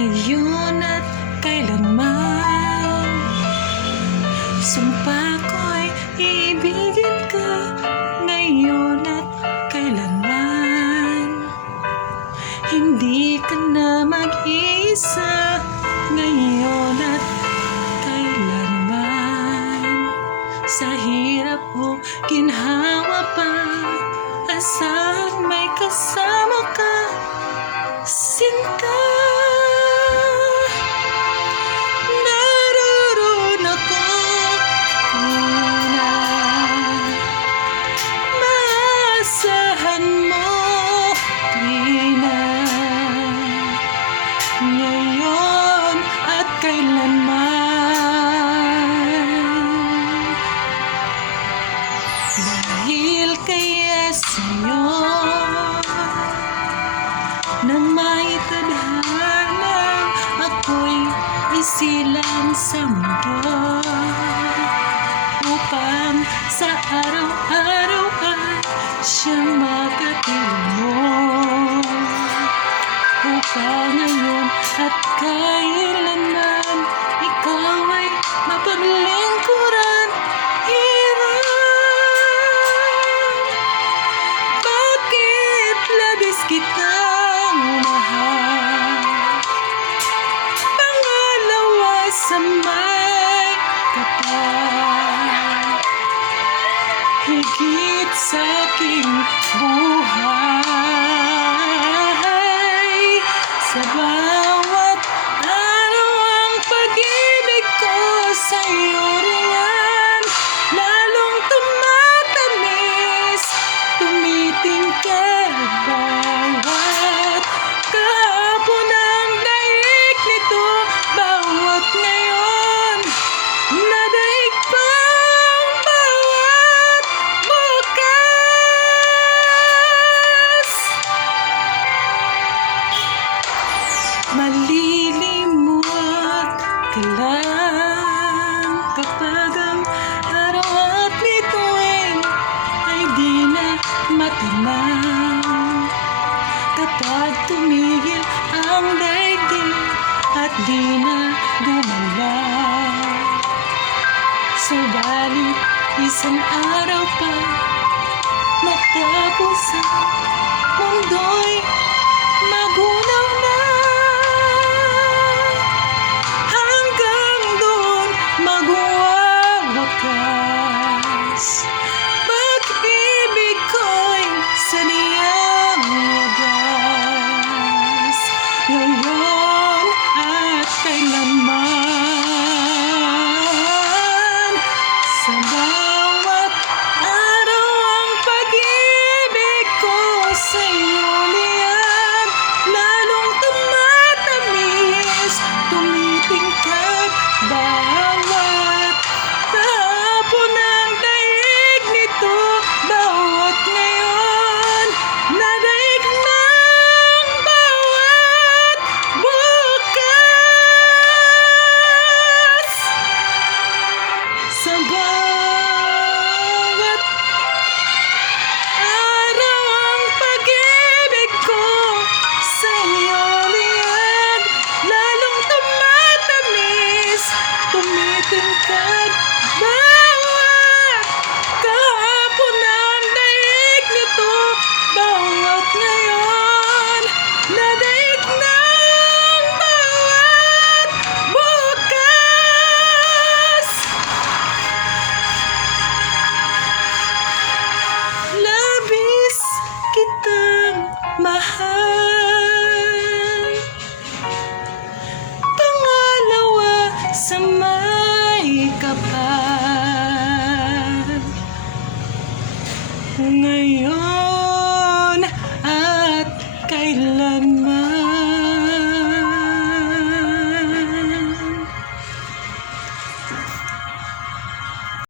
ngayon at kailanman. Sumpa ko'y iibigin ka ngayon at kailanman. Hindi ka na mag-iisa ngayon at kailanman. Sa hirap o ginhawa pa, asahan may kasama ka, sinta. Naroon ako na maasahan mo, Rina, ngayon at kailanman. Dahil kaya sa'yo nang maitadhana, ako'y isilang sa mundo, upang sa araw-araw ay siyang makatulong mo, upang ngayon at kailanman ikaw ay mapaglingkuran. Hirap, bakit labis kitang mahal? Pangalawa sa may kapal, higit sa aking buhay. Sa bawat araw ang pag-ibig ko sa'yo riyan, lalong tumatamis, tumitingkad bawat kahapon ang daig nito, bawat ngayon nadaig pang bawat bukas. Malilimot ka lang kapag ang araw at bituin ay di na matanaw, kapag tumigil ang daigdig at di na gumalaw. Subalit isang araw pa matapos ang mundo'y magunaw na, hanggang doon magwawakas. Pag-ibig ko'y saniyang wagas, ngayon at kailanman. Sa bawat araw ang pag-ibig ko sa'yo liyan, lalong tumatamis, tumitingkad bawat kahapon ang daig nito, bawat ngayon nadaig ng bawat bukas. Sa bawat araw ang pag-ibig ko sa'yo liyan, lalong tumatamis, tumitingkad bawat kahapon ang daig nito, bawat ngayon nadaig ng bawat bukas. Labis kitang mahal, pangalawa sa may kapal, ngayon at kailanman.